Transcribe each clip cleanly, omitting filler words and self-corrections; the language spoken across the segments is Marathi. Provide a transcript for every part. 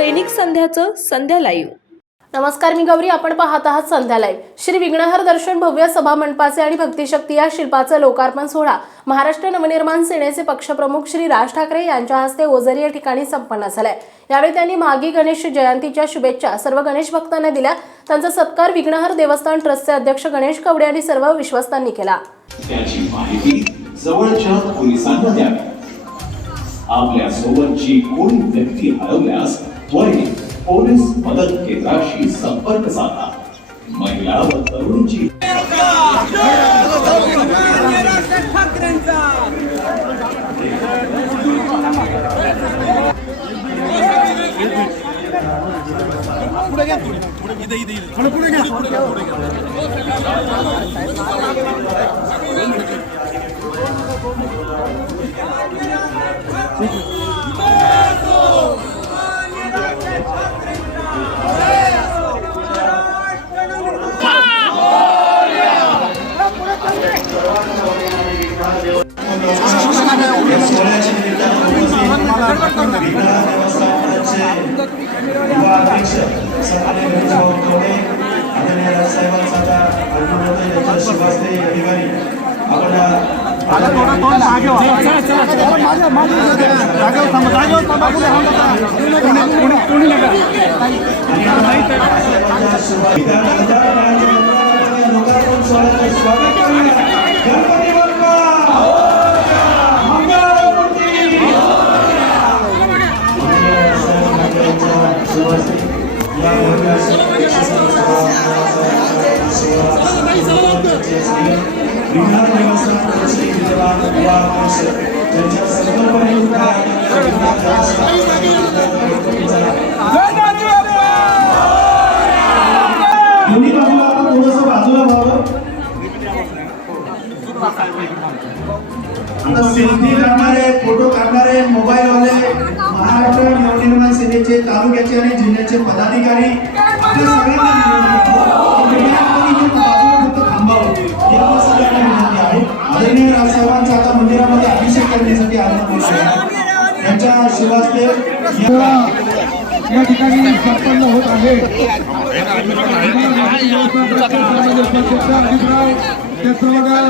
दैनिक संध्याचं संध्या लाईव्ह। नमस्कार, मी गौरी. आपण पाहत आहात संध्या लाईव्ह। श्री विघ्नहर दर्शन भव्य सभा मंडपाचे आणि भक्तिशक्ती या शिल्पाचा लोकार्पण सोहळा महाराष्ट्र नवनिर्माण सेनेचे पक्षप्रमुख श्री राज ठाकरे यांच्या हस्ते ओझर या ठिकाणी संपन्न झालाय। यावेळी त्यांनी मागी गणेश जयंतीच्या शुभेच्छा सर्व गणेश भक्तांना दिल्या। त्यांचा सत्कार विघ्नहर देवस्थान ट्रस्टचे अध्यक्ष गणेश कवडे आणि सर्व विश्वस्तांनी केला। त्याची माहिती जवळच्या पोलिसांना द्यावी। आपल्या सोबतची कोणी व्यक्ती हरवल्यास त्वरित पोलीस मदत केंद्राशी संपर्क साधा। महिला व तरुणची सेल्फी करणारे, फोटो काढणारे, मोबाईल वाले, महाराष्ट्र नवनिर्माण सेनेचे तालुक्याचे आणि जिल्ह्याचे पदाधिकारी आपल्या सगळ्यांना थांबावं एवढं सगळ्यांना विनंती आहे। आदरणीय राजसाहेबांचा आता मंदिरामध्ये अभिषेक करण्यासाठी आगमन आहे। त्यांच्या शुभास्ते या ठिकाणी संपन्न होत आहे।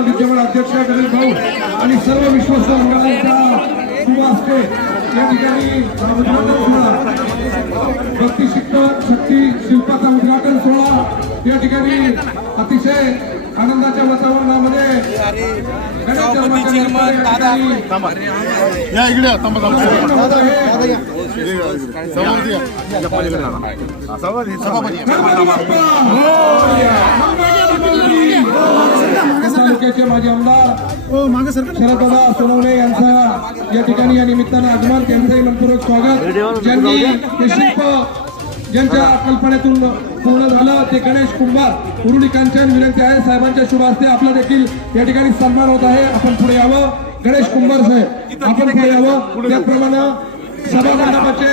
विद्यमान अध्यक्ष गणेश भाऊ आणि सर्व विश्वस्त मंडळांच्या शुभ हस्ते या ठिकाणी भक्ती शक्ती शिल्पाचा उद्घाटन सोहळा या ठिकाणी अतिशय आनंदाच्या वातावरणामध्ये तालुक्याचे माजी आमदार शरददादा सोनवणे यांचा या ठिकाणी या निमित्तानं आगमन, त्यांचंही मनपूर्वक स्वागत। ज्यांनी ते शिल्प ज्यांच्या कल्पनेतून पूर्ण झालं ते गणेश कुंभार उरुळी कांचन विनंती आहे साहेबांच्या शुभ हस्ते आपला देखील या ठिकाणी सन्मान होत आहे। आपण पुढे यावं। गणेश कुंभार साहेब आपण पुढे यावं। त्याचप्रमाणे सभा मंडपाचे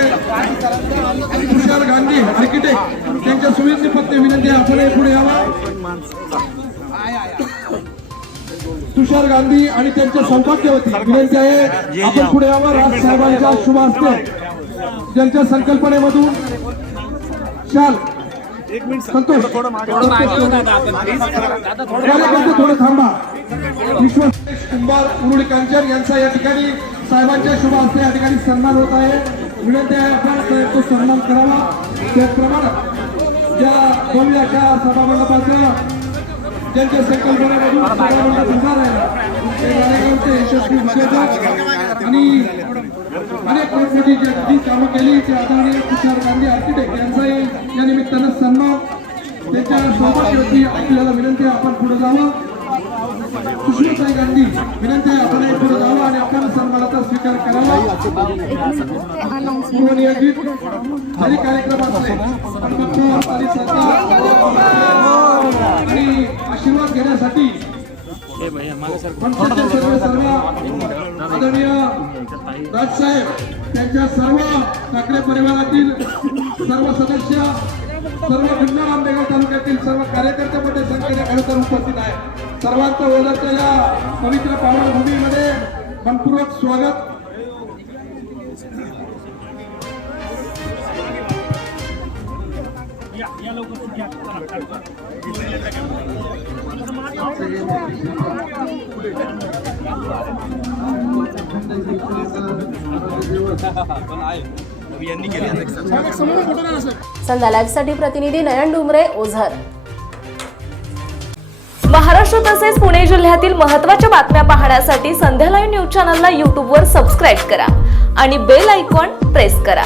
तुषार गांधी आर्किटेक्ट त्यांच्या सुविधे पत्नी विनंती आहे आपण पुढे यावं। तुषार गांधी आणि त्यांच्या सौभाग्यवती विनंती आहे आपण पुढे यावं। राज साहेबांच्या शुभ हस्ते ज्यांच्या संकल्पनेमधून शाल संतोष थोडं थांबा। विश्व कुंभार उरुळी कांचन यांचा या ठिकाणी साहेबांच्या शुभ हस्ते या ठिकाणी सन्मान होत आहे। विनंती आहे आपण तो सन्मान करावा। त्याचप्रमाणे ज्या भव्य अशा सभा मंडपाचं ज्यांच्या संकल्पनेमधून होणार आहे यशस्वी विषयक आणि अनेक मोठी जी कामं केली ते आदरणीय तुषार गांधी आर्किटेक्ट यांचाही या निमित्तानं सन्मान। त्यांच्या सौभाग्यवती आपल्याला विनंती आहे आपण पुढे जावं। सुष्मिताई गांधी विनंती आहे आपण पुढे जावं आणि आपण सन्मानाचा स्वीकार करावा। पूर्वनियोजित आणि कार्यक्रमाचे आणि आशीर्वाद घेण्यासाठी आदरणीय राजसाहेब त्यांच्या सर्व ठाकरे परिवारातील सर्व सदस्य सर्व भिन्न आंबेगाव तालुक्यातील सर्व कार्यकर्ते मोठ्या संख्येने खरंतर उपस्थित आहे। सर्वांचं ओझरच्या या पवित्र पावनभूमीमध्ये मनपूर्वक स्वागत। संध्या लाईव्ह साठी प्रतिनिधी नयन डुमरे, ओझर. महाराष्ट्र तसेच पुणे जिल्ह्यातील महत्त्वाच्या बातम्या पाहण्यासाठी संध्या लाईव्ह न्यूज चॅनलला यूट्यूबवर सबस्क्राईब करा आणि बेल आयकॉन प्रेस करा.